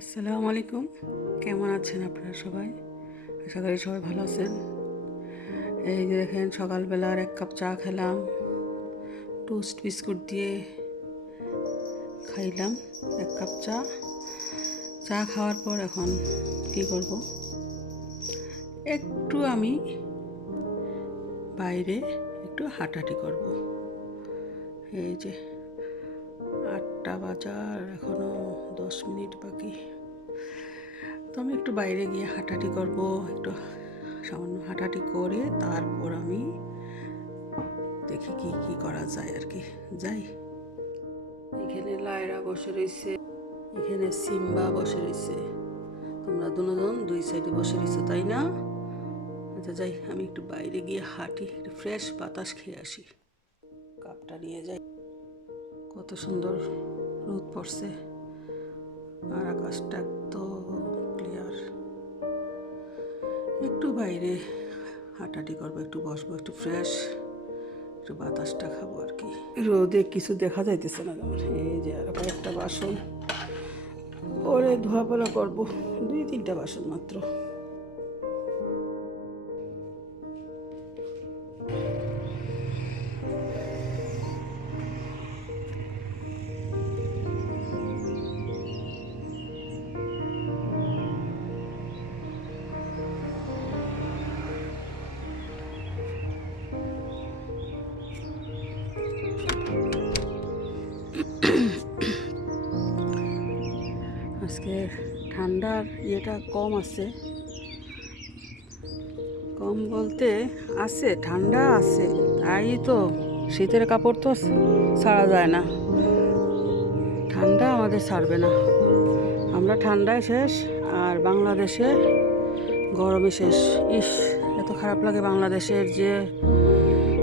আসসালামু আলাইকুম। কেমন আছেন আপনারা সবাই? আশা করি সবাই ভালো আছেন। এই যে দেখেন, সকালবেলার এক কাপ চা খেলাম টোস্ট বিস্কুট দিয়ে খাইলাম এক কাপ চা। চা খাওয়ার পর এখন কি করব? একটু আমি বাইরে একটু হাঁটাহাঁটি করব। এই যে আটটা বাজার, এখনও দশ মিনিট বাকি। তো আমি একটু বাইরে গিয়ে হাঁটাহাঁটি করব, একটু সামান্য হাঁটাহাঁটি করে তারপর আমি দেখি কি কি করা যায় আর কি। যাই। এখানে লায়রা বসে রয়েছে, এখানে সিম্বা বসে রয়েছে। তোমরা দুজন দুই সাইডে বসে রয়েছো, তাই না? আচ্ছা যাই, আমি একটু বাইরে গিয়ে হাঁটি, একটু ফ্রেশ বাতাস খেয়ে আসি। কাপটা নিয়ে যাই। কত সুন্দর রোদ পড়ছে। আর আকাশটা একদম ক্লিয়ার একটু বাইরে হাঁটাহাঁটি করব, একটু বসবো, একটু ফ্রেশ একটু বাতাসটা খাব আর কি। রোদে কিছু দেখা যাইতেছে না যেমন এই যে আর কয়েকটা বাসন, পরে ধোয়াপলা করব, দুই তিনটা বাসন মাত্র। আজকে ঠান্ডার ইয়েটা কম আছে। কম বলতে আছে, ঠান্ডা আছে, তাই তো। শীতের কাপড় তো ছাড়া যায় না। ঠান্ডা আমাদের ছাড়বে না। আমরা ঠান্ডায় শেষ, আর বাংলাদেশে গরমে শেষ। ইস, এত খারাপ লাগে বাংলাদেশের যে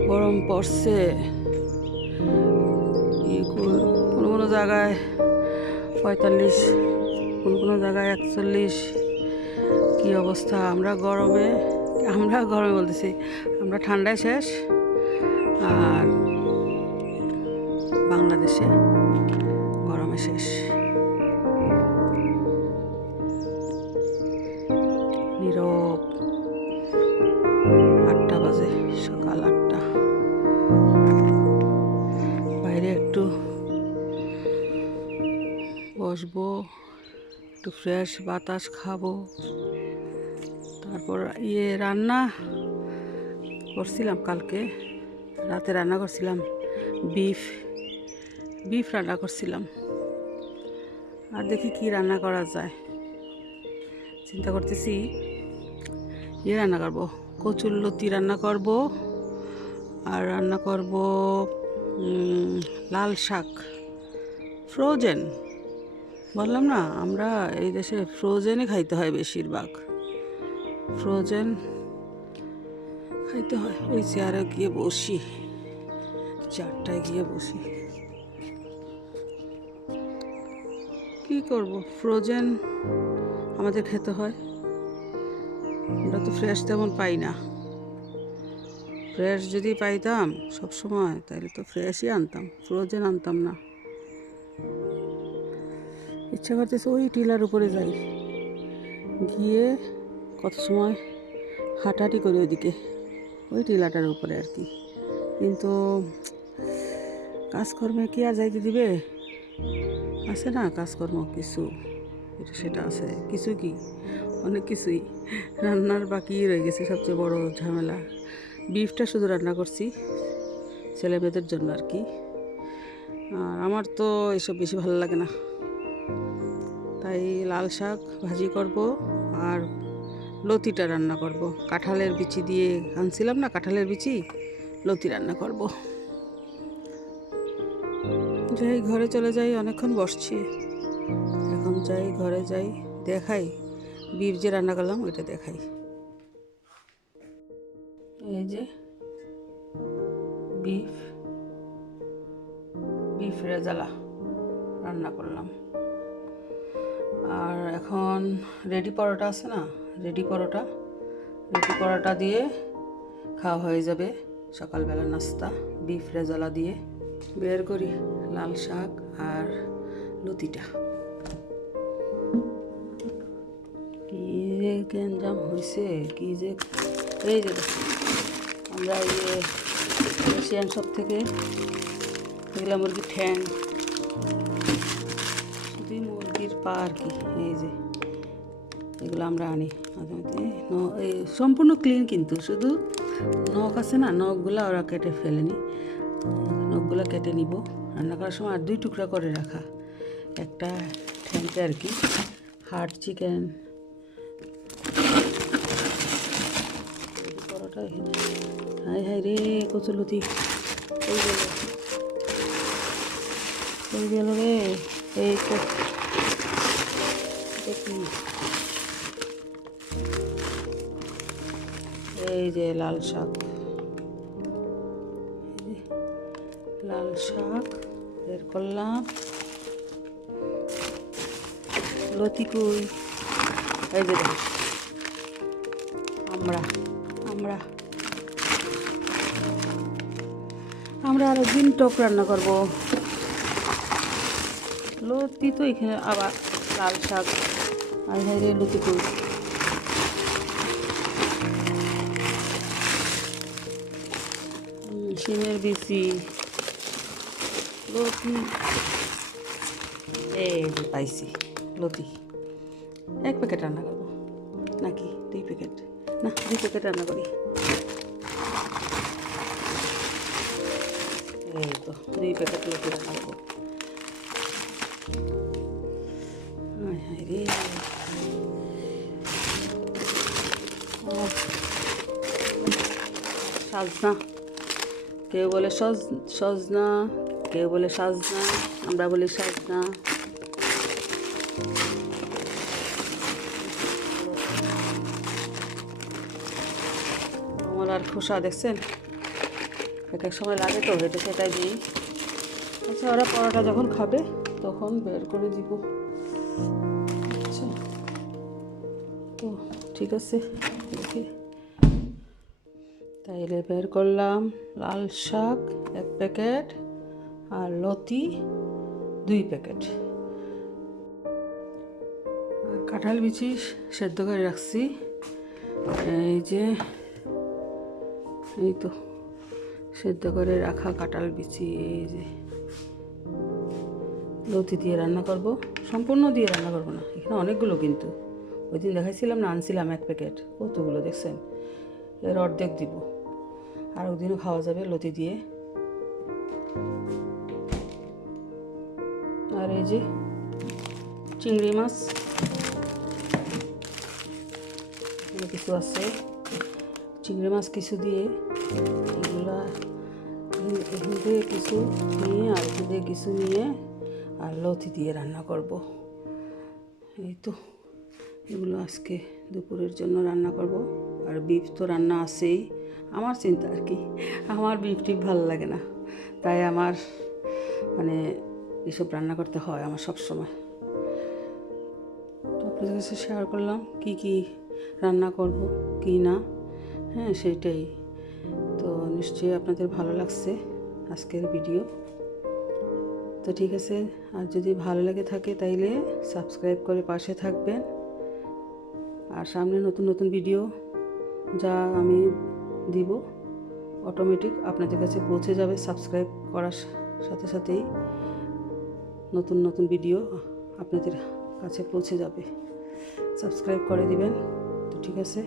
গরম পড়ছে। কোনো কোনো জায়গায় পঁয়তাল্লিশ কোনো কোনো জায়গায় একচল্লিশ? কী অবস্থা? আমরা গরমে আমরা গরমে বলতেছি, আমরা ঠান্ডায় শেষ, আর বাংলাদেশে গরমে শেষ। নীরব আটটা বাজে, সকাল আটটা। বাইরে একটু বসবো। একটু ফ্রেশ বাতাস খাব। তারপর ইয়ে রান্না করছিলাম কালকে। রাতে রান্না করছিলাম বিফ বিফ রান্না করছিলাম। আর দেখি কি রান্না করা যায়। চিন্তা করতেছি ইয়ে রান্না করব, কচুর লতি রান্না করব। আর রান্না করব লাল শাক। ফ্রোজেন বললাম না, আমরা এই দেশে ফ্রোজেনই খাইতে হয় বেশিরভাগ। ফ্রোজেন খাইতে হয়। ওই চেয়ারে গিয়ে বসি। চারটায় গিয়ে বসি। কি করব? ফ্রোজেন আমাদের খেতে হয়। আমরা তো ফ্রেশ তেমন পাই না। ফ্রেশ যদি পাইতাম সব সময় তাহলে তো ফ্রেশই আনতাম। ফ্রোজেন আনতাম না। ইচ্ছা করতেছে ওই টিলার উপরে যাই। গিয়ে কত সময় হাঁটাহাঁটি করি ওইদিকে, ওই টিলাটার উপরে আর কি। কিন্তু কাজকর্মে কি আর যাইতে দিবে? আছে না কাজকর্ম কিছু, এটা সেটা আছে, কিছু কি? অনেক কিছুই। রান্নার বাকি রয়ে গেছে সবচেয়ে বড় ঝামেলা। বিফটা শুধু রান্না করছি, ছেলে মেয়েদের জন্য আর কি। আর আমার তো এসব বেশি ভালো লাগে না। তাই লাল শাক ভাজি করব আর লতিটা রান্না করব। কাঁঠালের বিচি দিয়ে আনছিলাম না, কাঁঠালের বিচি? লতি রান্না করব। যাই ঘরে চলে যাই, অনেকক্ষণ বসছি। এখন যাই ঘরে যাই, দেখাই। বিফ যে রান্না করলাম, ওইটা দেখাই। এই যে বিফ বিফ রেজালা রান্না করলাম। আর এখন রেডি পরোটা আছে না? রেডি পরোটা। রেডি পরোটা দিয়ে খাওয়া হয়ে যাবে সকালবেলা নাস্তা বিফ রেজালা দিয়ে। বের করি লাল শাক আর লতিটা। গ্যাঞ্জাম হয়েছে কি যে এই যে আমরা এই যে এশিয়ান শপ থেকে এগুলো মুরগির ঠ্যাং। মুরগির পা আর কি এই যে এগুলো আমরা আনি এই সম্পূর্ণ ক্লিন কিন্তু শুধু নখ আছে না নখগুলো ওরা কেটে ফেলেনি নখগুলো কেটে নিব রান্না করার সময় আর দুই টুকরা করে রাখা একটা ঠ্যাংকে আর কি হার্ড চিকেন পরোটা হাই হাই রে কচুলতি কই গেল রে এই এই যে লাল শাক। লাল শাক বের করলাম। লতি কই? এই যে আমরা আমরা। আমরা আরও দিন টক রান্না করব। লতি তো এখানে আবার লাল শাক। আর হাইরে হুম, বিচি লতি এই পাইছি লতি এক প্যাকেট রান্না করব নাকি দুই প্যাকেট না দুই প্যাকেট রান্না করি এই তো দুই প্যাকেট লতি রান্না করব হায় রে সাজনা কেউ বলে সজ, সজনা, কেউ বলে সাজনা, আমরা বলি সাজনা। কমলার খোসা দেখছেন? এক এক সময় লাগে তো, হেঁটে সেটাই দিই। আচ্ছা ওরা পরোটা যখন খাবে, তখন বের করে দিব। আচ্ছা। তো ঠিক আছে। তাইলে বের করলাম লাল শাক এক প্যাকেট আর লতি দুই প্যাকেট। আর কাঁঠাল বিচি সেদ্ধ করে রাখছি। এই যে, এই তো, সেদ্ধ করে রাখা কাঁঠাল বিচি, এই যে। লতি দিয়ে রান্না করব। সম্পূর্ণ দিয়ে রান্না করব না, এখানে অনেকগুলো কিন্তু। ওই দিন দেখাইছিলাম না, আনছিলাম এক প্যাকেট, কতগুলো দেখছেন? এর অর্ধেক দিব। আর ওদিনও খাওয়া যাবে লতি দিয়ে। আর এই যে চিংড়ি মাছ। কিছু আছে। চিংড়ি মাছ কিছু দিয়ে এগুলা এখান থেকে কিছু নিয়ে আর এখান থেকে কিছু নিয়ে আর লতি দিয়ে রান্না করব। এই তো, এগুলো আজকে দুপুরের জন্য রান্না করব। আর বিফ তো রান্না আছেই। আমার চিন্তা আর কি, আমার বিফ টিফ ভালো লাগে না। তাই আমার মানে এসব রান্না করতে হয় আমার সব সময় তো আপনাদের কাছে শেয়ার করলাম কি কি রান্না করব, কি না। হ্যাঁ সেটাই। তো নিশ্চয়ই আপনাদের ভালো লাগছে আজকের ভিডিও তো ঠিক আছে, আর যদি ভালো লাগে থাকে তাইলে সাবস্ক্রাইব করে পাশে থাকবেন। আর সামনে নতুন নতুন ভিডিও যা আমি দিব অটোমেটিক আপনাদের কাছে পৌঁছে যাবে। সাবস্ক্রাইব করার সাথে সাথেই নতুন নতুন ভিডিও আপনাদের কাছে পৌঁছে যাবে। সাবস্ক্রাইব করে দিবেন, তো ঠিক আছে।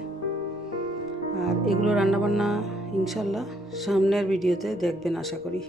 আর এগুলো রান্নাবান্না ইনশাল্লাহ সামনের ভিডিওতে দেখবেন, আশা করি।